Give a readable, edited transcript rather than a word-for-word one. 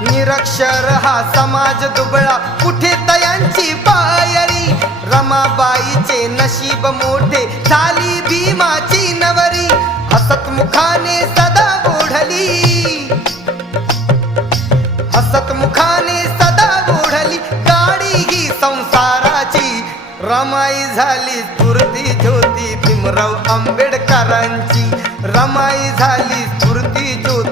निरक्षर हा समाज दुबळा, कुठे तयांची पायरी. रमाबाईचे नशीब मोठे, झाली भीमाची नवरी. हसत मुखाने सदा ओढली, हसत मुखाने सदा ओढली गाडी ही संसाराची. रमाई झाली स्फूर्ती ज्योती भीमराव आंबेडकरांची. रमाई झाली स्फूर्ती ज्योती